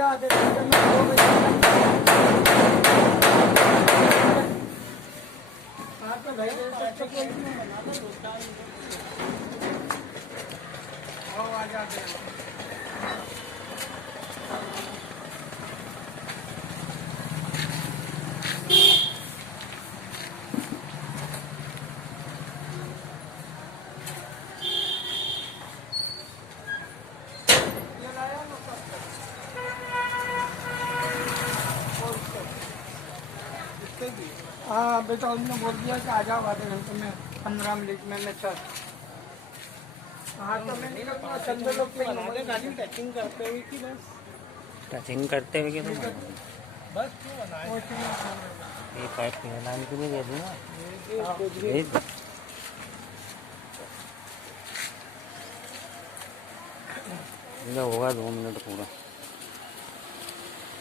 जा आधे घंटे में 2 बजे। हाँ तो भाई तो कोई नहीं बना दो। आ जाते हैं। हाँ बेटा उन्होंने बोल दिया कि आ जाओ आधे घंटे में 15 मिनट में मैं चल। हाँ तो मैं निकलूँगा चंदे लोग पे गाड़ी टचिंग करते हुए कि बस टचिंग करते हुए कि तो बस क्यों बनाए ये पाइप लगाने के लिए दे दूँगा। होगा 2 मिनट पूरा।